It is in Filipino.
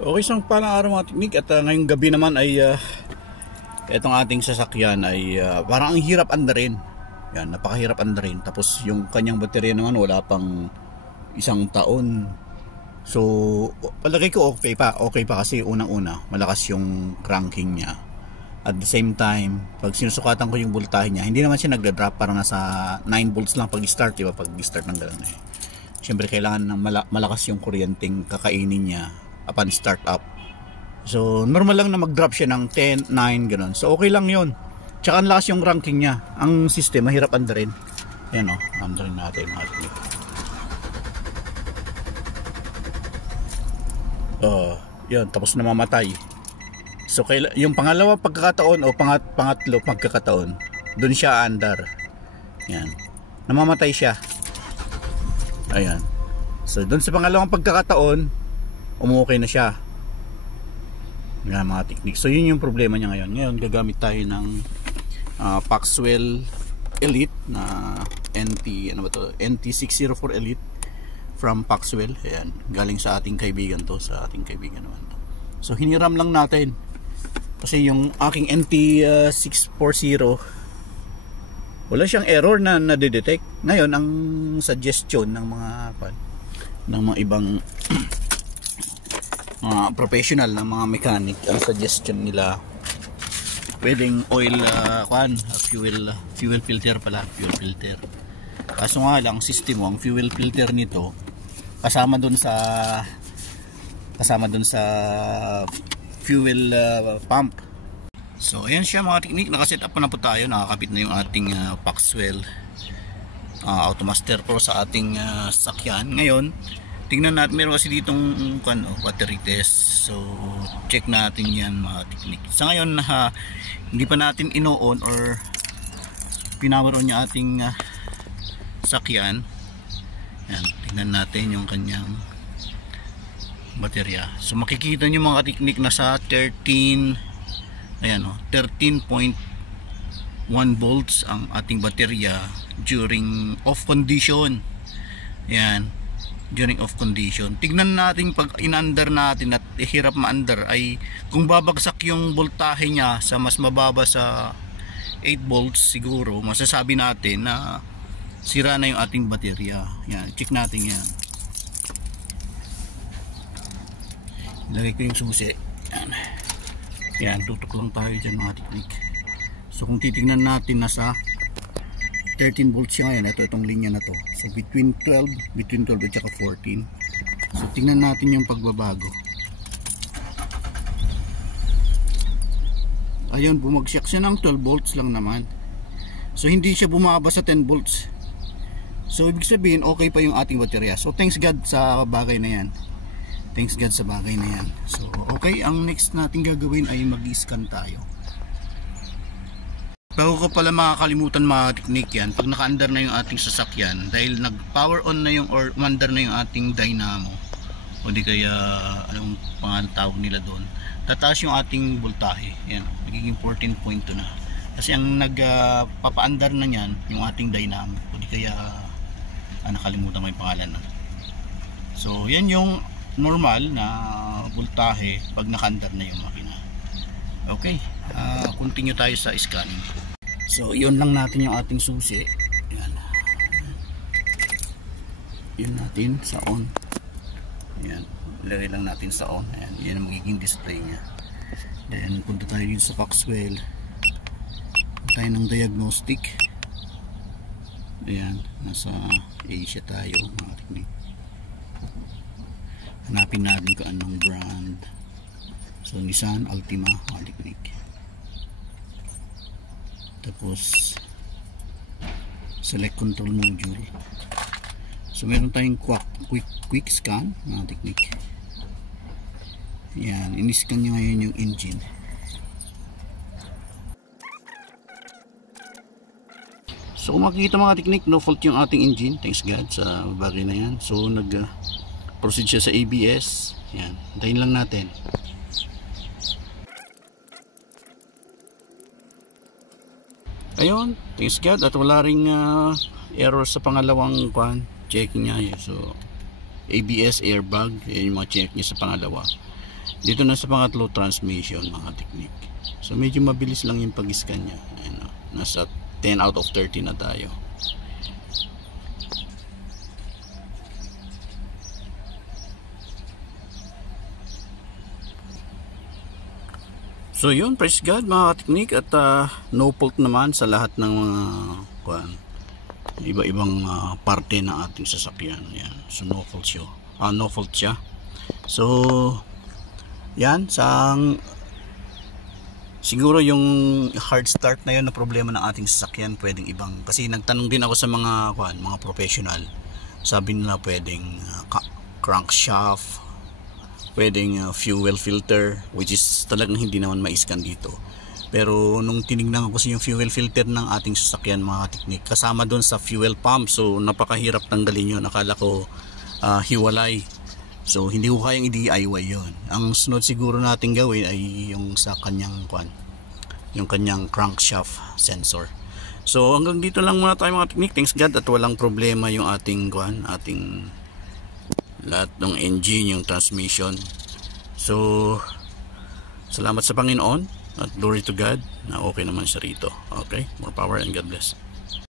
Okay, isang palang araw mga teknik at ngayong gabi naman ay itong ating sasakyan ay parang ang hirap andarin. Yan, napakahirap andarin. Tapos yung kanyang baterya naman wala pang isang taon. So, palagay ko okay pa kasi unang-una malakas yung cranking niya. At the same time, pag sinusukatan ko yung voltahe niya, hindi naman siya nagda-drop, parang nasa 9 volts lang pag start, diba? Pag start ng gano'n eh. Siyempre kailangan ng malakas yung kuryenteng kakainin niya upon start up. So normal lang na mag-drop siya ng 10, 9 gano'n. So okay lang yun. Tsaka ang lakas yung ranking niya. Ang system mahirap andarin. Yan o, andarin natin mga teknik. Yan, tapos namamatay. So yung pangalawang pagkakataon o pangatlo pagkakataon, dun siya andar. Yan, namamatay siya. Ayan. So dun sa pangalawang pagkakataon, umukay na siya. Yan mga teknik. So yun yung problema niya ngayon. Ngayon gagamit tayo ng Paxwell Elite na NT604 Elite from Paxwell. Ayan, galing sa ating kaibigan to, sa ating kaibigan naman to. So hiniram lang natin kasi yung aking NT640 wala siyang error na nadedetect. Ngayon ang suggestion ng mga ibang professional na mga mechanic, ang suggestion nila pwedeng oil fuel filter pala, fuel filter. Kaso nga lang system mo, ang fuel filter nito kasama dun sa fuel pump. So ayan siya mga teknik, nakaset up na po tayo, nakakabit na yung ating Paxwell Automaster Pro sa ating sakyan. Ngayon tingnan natin, meron kasi ditong battery test. So check natin yan mga teknik. Sa ngayon hindi pa natin ino-on or pinower on yung ating sakyan. Yan, tingnan natin yung kanyang baterya. So makikita nyo mga teknik na sa 13.1 volts ang ating baterya during off condition. Yan, during off condition. Tignan natin pag in-under natin at hirap ma-under ay kung babagsak yung voltahe niya sa mas mababa sa 8 volts, siguro masasabi natin na sira na yung ating baterya. Yan, check natin yan. Ilagay ko yung susi. Yan, tutok lang tayo dyan mga teknik. So kung titignan natin, nasa 13 volts siya ngayon. Itong linya na to. So between 12 at saka 14. So tingnan natin yung pagbabago. Ayun, bumagsak siya ng 12 volts lang naman. So hindi siya bumaba sa 10 volts. So ibig sabihin okay pa yung ating baterya. So thanks God sa bagay na yan. Thanks God sa bagay na yan. So okay, ang next natin gagawin ay mag-scan tayo. Bago ko pala makakalimutan mga teknik yan, pag naka-under na yung ating sasakyan, dahil nag-power on na yung or under na yung ating dynamo, o di kaya anong pangalan tawag nila doon, tataas yung ating voltahe. Yan, magiging 14.2 na. Kasi ang nagpapa-under na yan yung ating dynamo, o di kaya nakalimutan mo yung pangalan na. So yan yung normal na voltahe pag naka-under na yung makina. Okay, continue tayo sa scanning. So yun lang natin yung ating susi. Yan. Yun natin sa on. Yan, ilagay lang natin sa on. Yan, yan ang magiging display nya. Then punta tayo dito sa Paxwell. Punta tayo ng diagnostic. Ayan, nasa Asia tayo mga teknik. Hanapin natin kung anong brand. So Nissan Altima mga teknik. Tapos select control module. So meron tayong quick scan mga teknik. Yan, in-scan nyo ngayon yung engine. So kung makikita mga teknik, no fault yung ating engine, thanks God sa bagay na yan. So nag-proceed siya sa ABS. Yan, hintayin lang natin. Ayun, thanks God, at wala ring error sa pangalawang checking niya. So ABS, airbag, yun yung mga check niya sa pangalawa. Dito na sa pangatlo, transmission mga teknik. So medyo mabilis lang yung pag-scan niya. Ayan, nasa 10 out of 30 na tayo. So yun, praise God mga teknik, at no fault naman sa lahat ng mga iba-ibang parte ng ating sasakyan. Yan. So no fault siya. No fault siya. So yan, siguro yung hard start na yun na problema ng ating sasakyan pwedeng ibang, kasi nagtanong din ako sa mga professional. Sabi nila pwedeng crankshaft, pwedeng fuel filter, which is talagang hindi naman ma-scan dito. Pero nung tinignan ko kasi yung fuel filter ng ating sasakyan mga teknik, kasama doon sa fuel pump, so napakahirap tanggalin yun. Akala ko hiwalay, so hindi ko kayang i-DIY yun. Ang sunod siguro natin gawin ay yung sa kanyang yung kanyang crankshaft sensor. So hanggang dito lang muna tayo mga teknik. Thanks God at walang problema yung ating ating lahat ng engine, yung transmission. So salamat sa Panginoon at glory to God na okay naman siya rito. Okay, more power and God bless.